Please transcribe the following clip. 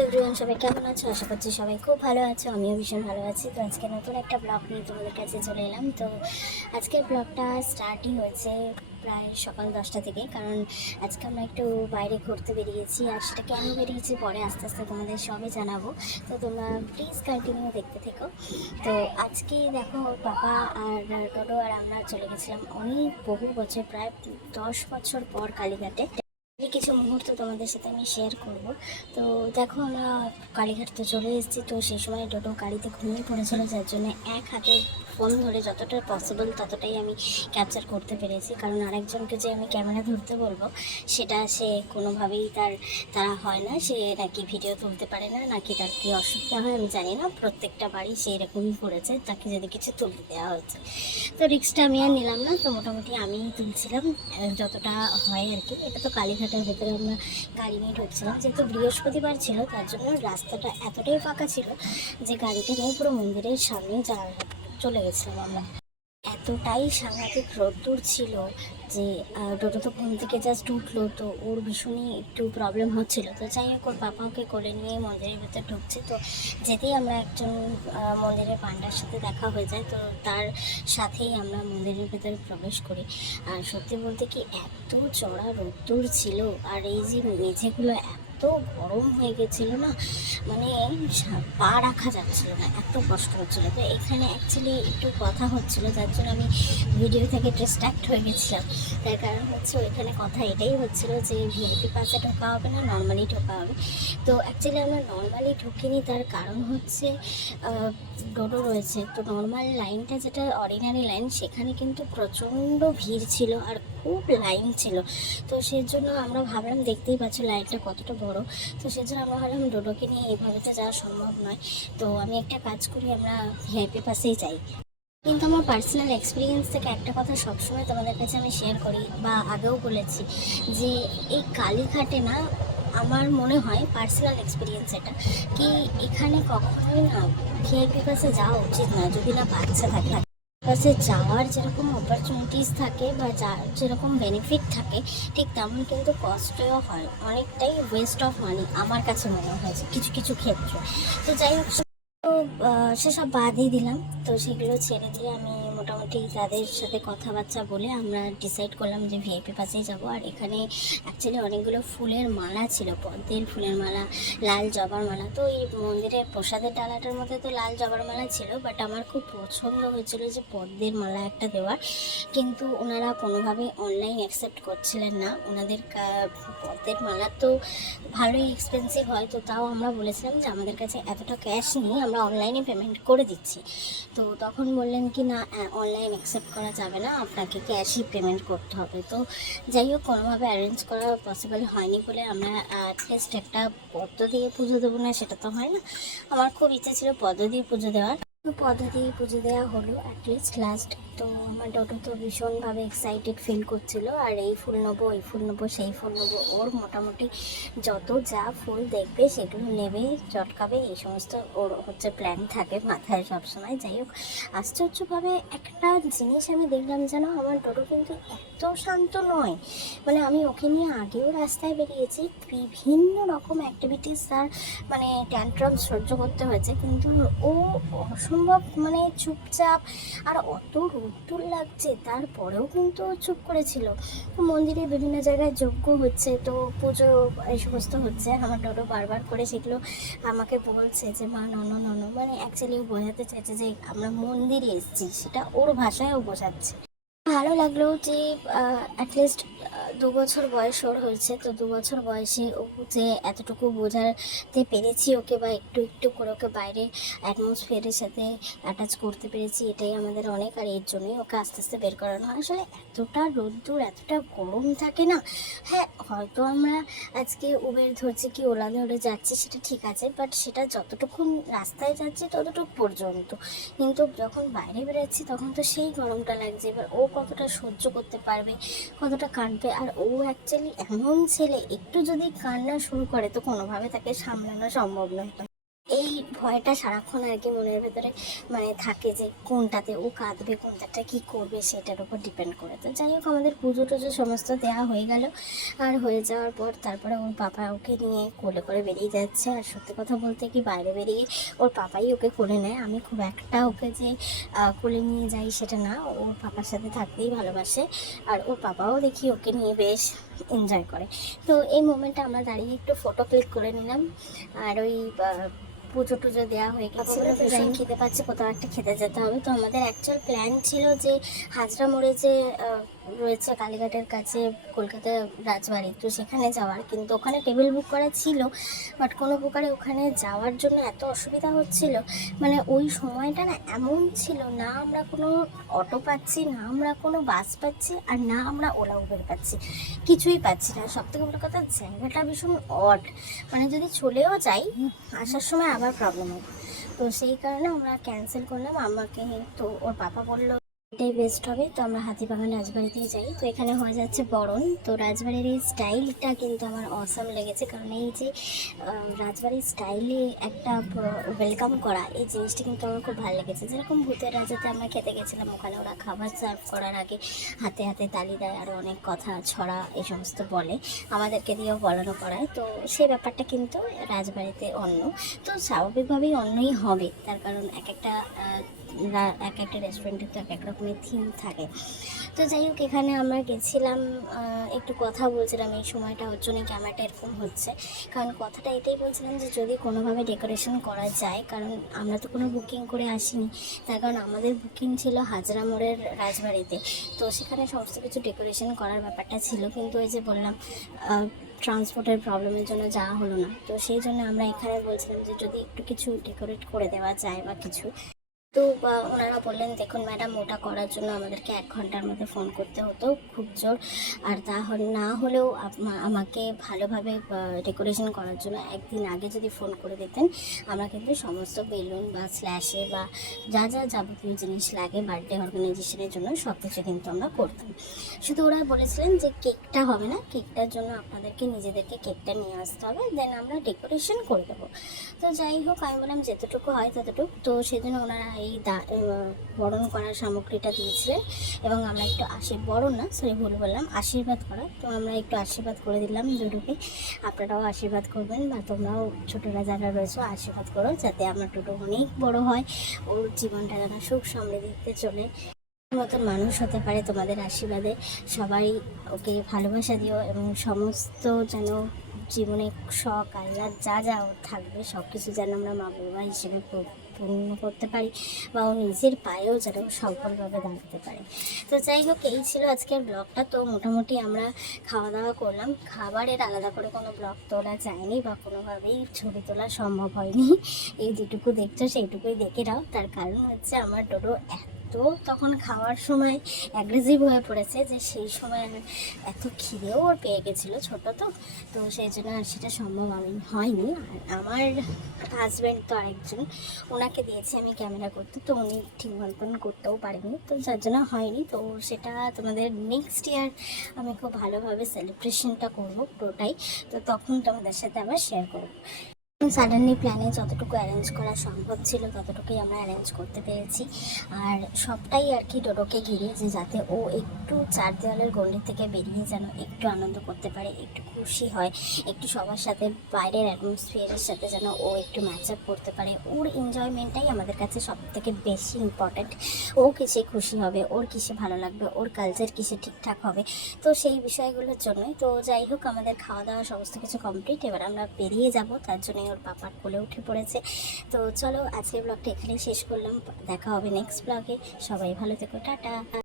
Everyone, সবাই কেমন আছো? আশা করছি সবাই খুব ভালো আছো। আমিও ভীষণ ভালো আছি। তো আজকে নতুন একটা ব্লগ নিয়ে তোমাদের কাছে চলে এলাম। তো আজকের ব্লগটা স্টার্টই হয়েছে প্রায় সকাল 10টা থেকে, কারণ আজকে আমরা একটু বাইরে ঘুরতে বেরিয়েছি। আর সেটা কেন বেরিয়েছি পরে আস্তে আস্তে তোমাদের সবই জানাবো। তো তোমরা প্লিজ কন্টিনিউ দেখতে থেকো। তো আজকে দেখো, পাপা আর টোটো আর আমরা চলে গেছিলাম অনেক বহু বছর, প্রায় 10 বছর পর কালীঘাটে। এই কিছু মুহূর্ত তোমাদের সাথে আমি শেয়ার করব। তো দেখো, আমরা কালীঘাট তো চলে এসেছি। তো সেই সময় টোটো গাড়িতে ঘুমিয়ে পড়েছিল, যার জন্য এক হাতে ফোন ধরে যতটা পসিবল ততটাই আমি ক্যাপচার করতে পেরেছি। কারণ আরেকজনকে যে আমি ক্যামেরা ধরতে বলবো, সেটা সে কোনোভাবেই তারা হয় না। সে নাকি ভিডিও তুলতে পারে না, নাকি তার কি অসুবিধা হয় আমি জানি না। প্রত্যেকটা বাড়ি সেই রকমই করেছে, তাকে যদি কিছু তুলতে দেওয়া হয়েছে। তো রিক্সটা আমি আর নিলাম না। তো মোটামুটি আমিই তুলছিলাম যতটা হয় আর কি। এটা তো কালীঘাটের ভেতরে আমরা গাড়ি নিয়ে ঢুকছিলাম, যেহেতু বৃহস্পতিবার ছিল, তার জন্য রাস্তাটা এতটাই ফাঁকা ছিল যে গাড়িটা নিয়ে পুরো মন্দিরের সামনে চলে গেছিলাম আমরা। এতটাই সাংঘাতিক রোদ্দুর ছিল যে টোটো তো ঘুম থেকে জাস্ট উঠলো, তো ওর ভীষণই একটু প্রবলেম হচ্ছিল। তো যাই হোক, ওর পাপাকে কোলে নিয়ে মন্দিরের ভেতর ঢুকছে। তো যেতেই আমরা একজন মন্দিরের পান্ডার সাথে দেখা হয়ে যায়, তো তার সাথেই আমরা মন্দিরের ভেতরে প্রবেশ করি। আর সত্যি বলতে কি, এত চড়া রোদ্দুর ছিল, আর এই যে মেঝেগুলো এত গরম হয়ে গেছিলো না, মানে পা রাখা যাচ্ছিল না, এত কষ্ট হচ্ছিলো। তো এখানে অ্যাকচুয়ালি একটু কথা হচ্ছিলো, যার জন্য আমি ভিডিও থেকে ডিস্ট্র্যাক্ট হয়ে গেছিলাম। তার কারণ হচ্ছে, ওইখানে কথা এটাই হচ্ছিলো যে ভিআইপি পাসে ঢোকা হবে না, নর্মালি ঢোকা হবে। তো অ্যাকচুয়ালি আমরা নর্মালি ঢুকিনি, তার কারণ হচ্ছে টোটো রয়েছে। তো নর্মাল লাইনটা যেটা অর্ডিনারি লাইন, সেখানে কিন্তু প্রচণ্ড ভিড় ছিল আর খুব লাইন ছিল। তো সেজন্য আমরা ভাবলাম, দেখতেই পাচ্ছ লাইনটা কতটা বড়। তো সেজন্য আমরা ভাবলাম ডোডোকে নিয়ে এইভাবে তো যাওয়া সম্ভব নয়। তো আমি একটা কাজ করি, আমরা ভিআইপি পাসেই যাই। কিন্তু আমার পার্সোনাল এক্সপিরিয়েন্স থেকে একটা কথা সবসময় তোমাদের কাছে আমি শেয়ার করি, বা আগেও বলেছি, যে এই কালীঘাটে না, আমার মনে হয় পার্সোনাল এক্সপিরিয়েন্স এটা, কি এখানে কখনোই না ভিআইপি বাসে যাওয়া উচিত না, যদি না বাচ্চা থাকে। বাসে যাওয়ার যেরকম অপরচুনিটিস থাকে বা যেরকম বেনিফিট থাকে, ঠিক তেমন কিন্তু কষ্টও হয়, অনেকটাই ওয়েস্ট অফ মানি আমার কাছে মনে হয়েছে কিছু কিছু ক্ষেত্রে। তো যাই হোক, তো সেসব বাদই দিলাম। তো সেগুলো ছেড়ে দিয়ে আমি মোটামুটি তাদের সাথে কথাবার্তা বলে আমরা ডিসাইড করলাম যে ভিআইপি পাসেই যাবো। আর এখানে অ্যাকচুয়ালি অনেকগুলো ফুলের মালা ছিল, পদ্মের ফুলের মালা, লাল জবার মালা। তো এই মন্দিরের প্রসাদের ডালাটার মধ্যে তো লাল জবার মালা ছিল, বাট আমার খুব পছন্দ হয়েছিল যে পদ্মের মালা একটা দেওয়ার। কিন্তু ওনারা কোনোভাবেই অনলাইন অ্যাকসেপ্ট করছিলেন না। ওনাদের পদ্মের মালা তো ভালোই এক্সপেন্সিভ হয়। তো তাও আমরা বলেছিলাম যে আমাদের কাছে এতটা ক্যাশ নেই, আমরা অনলাইনে পেমেন্ট করে দিচ্ছি। তো তখন বললেন কি না, অনলাইন অ্যাকসেপ্ট করা যাবে না, আপনাকে ক্যাশই পেমেন্ট করতে হবে। তো যাই হোক, কোনোভাবে অ্যারেঞ্জ করা পসিবল হয়নি বলে আমরা অ্যাটলিস্ট একটা পদ্ম দিয়ে পুজো দেবো না, সেটা তো হয় না। আমার খুব ইচ্ছা ছিল পদ্ম দিয়ে পুজো দেওয়ার। তো পদ্ম দিয়ে পুজো দেওয়া হলো অ্যাটলিস্ট লাস্ট। তো আমার ডটো তো ভীষণভাবে এক্সাইটেড ফিল করছিল, আর এই ফুল নেবো, এই ফুল নেবো, সেই ফুল নেবো। ওর মোটামুটি যত যা ফুল দেখবে সেগুলো নেবে, চটকাবে, এই সমস্ত ওর হচ্ছে প্ল্যান থাকে মাথায় সবসময়। যাই হোক, আশ্চর্যভাবে একটা জিনিস আমি দেখলাম, যেন আমার ডটো কিন্তু এত শান্ত নয়। মানে আমি ওকে নিয়ে আগেও রাস্তায় বেরিয়েছি, বিভিন্ন রকম অ্যাক্টিভিটিস তার মানে ট্যান্ট্রাম সহ্য করতে হয়েছে, কিন্তু ও অসম্ভব মানে চুপচাপ। আর অত রোদ্দুর লাগছে, তারপরেও কিন্তু ও চুপ করেছিল। তো মন্দিরে বিভিন্ন জায়গায় যজ্ঞ হচ্ছে, তো পুজো এই সমস্ত হচ্ছে, আমার ডোডো বারবার করে সেগুলো আমাকে বলছে যে মা নন নন, মানে অ্যাকচুয়ালি ও বোঝাতে চাইছে যে আমরা মন্দিরে এসেছি, সেটা ওর ভাষায়ও বোঝাচ্ছে। ভালো লাগলো যে অ্যাটলিস্ট 2 বছর বয়স ওর হয়েছে। তো 2 বছর বয়সে ও যে এতটুকু বোঝাতে পেরেছি ওকে, বা একটু একটু করে ওকে বাইরে অ্যাটমসফিয়ারের সাথে অ্যাটাচ করতে পেরেছি, এটাই আমাদের অনেক। আর এর জন্যই ওকে আস্তে আস্তে বের করানো হয়। আসলে এতটা রোদ্দুর, এতটা গরম থাকে না। হ্যাঁ, হয়তো আমরা আজকে উবের ধরছি কি ওলা ধরে যাচ্ছি, সেটা ঠিক আছে, বাট সেটা যতটুকুন রাস্তায় যাচ্ছি ততটুকু পর্যন্ত। কিন্তু যখন বাইরে বেরোচ্ছি তখন তো সেই গরমটা লাগছে। এবার ও কতটা সহ্য করতে পারবে, কতটা কাঁদবে। আর ও অ্যাকচুয়ালি এমন ছেলে, একটু যদি কান্না শুরু করে তো কোনোভাবে তাকে সামলানো সম্ভব নয়। এই ভয়টা সারাক্ষণ আর কি মনের ভেতরে মানে থাকে যে কোনটাতে ও কাঁদবে, কোনটাটা কী করবে সেটার উপর ডিপেন্ড করে। তো যাই হোক, আমাদের পুজো টুজো সমস্ত দেওয়া হয়ে গেল। আর হয়ে যাওয়ার পর তারপরে ওর পাপা ওকে নিয়ে কোলে করে বেরিয়ে যাচ্ছে। আর সত্যি কথা বলতে কি, বাইরে বেরিয়ে ওর পাপাই ওকে কোলে নেয়। আমি খুব একটা ওকে যে কোলে নিয়ে যাই সেটা না, ওর পাপার সাথে থাকতেই ভালোবাসে। আর ওর পাপাও দেখি ওকে নিয়ে বেশ এনজয় করে। তো এই মোমেন্টে আমরা দাঁড়িয়ে একটু ফটো ক্লিক করে নিলাম। আর ওই পুজো টুজো দেওয়া হয়ে গেছিলো, ভীষণ খেতে পাচ্ছে, কোথাও একটা খেতে যেতে হবে। তো আমাদের অ্যাকচুয়াল প্ল্যান ছিল যে হাজরা মোড়ে যে রয়েছে কালীঘাটের কাছে কলকাতা রাজবাড়ি, তো সেখানে যাওয়ার, কিন্তু ওখানে টেবিল বুক করা ছিল। বাট কোনো প্রকারে ওখানে যাওয়ার জন্য এত অসুবিধা হচ্ছিল, মানে ওই সময়টা না এমন ছিল, না আমরা কোনো অটো পাচ্ছি, না আমরা কোনো বাস পাচ্ছি, আর না আমরা ওলা উবের পাচ্ছি, কিছুই পাচ্ছি না। সবথেকে বড় কথা, জায়গাটা ভীষণ অড, মানে যদি চলেও যাই আসার সময় আবার প্রবলেম হবে। তো সেই কারণে আমরা ক্যান্সেল করলাম। আমাকে তো ওর পাপা বললো এটাই বেস্ট হবে, তো আমরা হাতিবাগান রাজবাড়িতেই যাই। তো এখানে হয়ে যাচ্ছে বরণ। তো রাজবাড়ির এই স্টাইলটা কিন্তু আমার অসাম লেগেছে, কারণ এই যে রাজবাড়ির স্টাইলে একটা ওয়েলকাম করা, এই জিনিসটা কিন্তু আমার খুব ভালো লেগেছে। যেরকম ভূতের রাজাতে আমরা খেতে গেছিলাম, ওখানে ওরা খাবার সার্ভ করার আগে হাতে হাতে তালি দেয়, আর অনেক কথা ছড়া এই সমস্ত বলে, আমাদেরকে দিয়েও বলানো করায়। তো সেই ব্যাপারটা কিন্তু রাজবাড়িতে অন্য, তো স্বাভাবিকভাবেই অন্যই হবে, তার কারণ এক একটা রেস্টুরেন্টের তো এক এক রকমের থিম থাকে। তো যাই হোক, এখানে আমরা গেছিলাম, একটু কথা বলছিলাম। এই সময়টা ওর জন্য ক্যামেরাটা এরকম হচ্ছে, কারণ কথাটা এটাই বলছিলাম যে যদি কোনোভাবে ডেকোরেশন করা যায়, কারণ আমরা তো কোনো বুকিং করে আসিনি, তার কারণ আমাদের বুকিং ছিল হাজরা মোড়ের রাজবাড়িতে। তো সেখানে সমস্ত কিছু ডেকোরেশন করার ব্যাপারটা ছিল, কিন্তু ওই যে বললাম ট্রান্সপোর্টের প্রবলেমের জন্য যাওয়া হলো না। তো সেই জন্য আমরা এখানে বলছিলাম যে যদি একটু কিছু ডেকোরেট করে দেওয়া যায় বা কিছু। তো ওনারা বললেন, দেখুন ম্যাডাম, ওটা করার জন্য আমাদেরকে 1 ঘন্টার মধ্যে ফোন করতে হতো খুব জোর, আর তা না হলেও আমাকে ভালোভাবে ডেকোরেশন করার জন্য 1 দিন আগে যদি ফোন করে দিতেন, আমরা কিন্তু সমস্ত বেলুন বা স্ল্যাশে বা যা যা যাবতীয় জিনিস লাগে বার্থডে অর্গানাইজেশনের জন্য সব কিছু কিন্তু আমরা করতাম। শুধু ওরা বলেছিলেন যে কেকটা হবে না, কেকটার জন্য আপনাদেরকে নিজেদেরকে কেকটা নিয়ে আসতে হবে, দেন আমরা ডেকোরেশন করে দেবো। তো যাই হোক, আমি বললাম যেতটুকু হয় ততটুকু। তো সেজন্য ওনারা এই বরণ করার সামগ্রীটা দিয়েছিলেন, এবং আমরা একটু বরণ না, সরি ভুল বললাম, আশীর্বাদ করা। তো আমরা একটু আশীর্বাদ করে দিলাম দুটোকে। আপনারাও আশীর্বাদ করবেন, বা তোমরাও ছোটরা যারা রয়েছে আশীর্বাদ করো, যাতে আমার টোটো অনেক বড় হয়, ওর জীবনটা যেন সুখ সমৃদ্ধিতে চলে, মতন মানুষ হতে পারে তোমাদের আশীর্বাদে। সবাই ওকে ভালোবাসা দিও, এবং সমস্ত যেন জীবনে শখ আহ্লাদ যা যা ওর থাকবে সব কিছু যেন আমরা মা বাবা হিসেবে পূর্ণ করতে পারি, বা ও নিজের পায়েও যেন সফলভাবে দাঁড়াতে পারে। তো যাই হোক, এই ছিল আজকের ব্লগটা। তো মোটামুটি আমরা খাওয়া দাওয়া করলাম, খাবারের আলাদা করে কোনো ব্লগ তোলা যায়নি, বা কোনোভাবেই ছবি তোলা সম্ভব হয়নি। এই যেটুকু দেখছো সেইটুকুই দেখে নাও। তার কারণ হচ্ছে আমার টোটো তো তখন খাওয়ার সময় অ্যাগ্রেসিভ হয়ে পড়েছে, যে সেই সময় এত খিদেও ওর পেয়ে গেছিলো, ছোটো তো সেই জন্য আর সেটা সম্ভব হয়নি। আর আমার হাজব্যান্ড তো আরেকজন, ওনাকে দিয়েছি আমি ক্যামেরা করতে, তো উনি ঠিক মতন করতেও পারেনি, তো যার জন্য হয়নি। তো সেটা তোমাদের নেক্সট ইয়ার আমি খুব ভালোভাবে সেলিব্রেশনটা করবো পুরোটাই, তো তখন তোমাদের সাথে আবার শেয়ার করবো। সাডেনলি প্ল্যানে যতটুকু অ্যারেঞ্জ করা সম্ভব ছিল ততটুকুই আমরা অ্যারেঞ্জ করতে পেরেছি। আর সবটাই আর কি টোটোকে ঘিরে, যে যাতে ও একটু 4 দেওয়ালের গণ্ডি থেকে বেরিয়ে যেন একটু আনন্দ করতে পারে, একটু খুশি হয়, একটু সবার সাথে বাইরের অ্যাটমসফিয়ারের সাথে যেন ও একটু ম্যাচ আপ করতে পারে। ওর এনজয়মেন্টটাই আমাদের কাছে সবথেকে বেশি ইম্পর্ট্যান্ট। ও কিসে খুশি হবে, ওর কিসে ভালো লাগবে, ওর কালচার কিসে ঠিকঠাক হবে, তো সেই বিষয়গুলোর জন্যই। তো যাই হোক, আমাদের খাওয়া দাওয়া সমস্ত কিছু কমপ্লিট, এবার আমরা বেরিয়ে যাব, তার জন্য ওর পাপার কোলে উঠে পড়েছে। তো চলো, আজকের ব্লগটা এখানেই শেষ করলাম, দেখা হবে নেক্সট ব্লগে। সবাই ভালো থেকো, টাটা।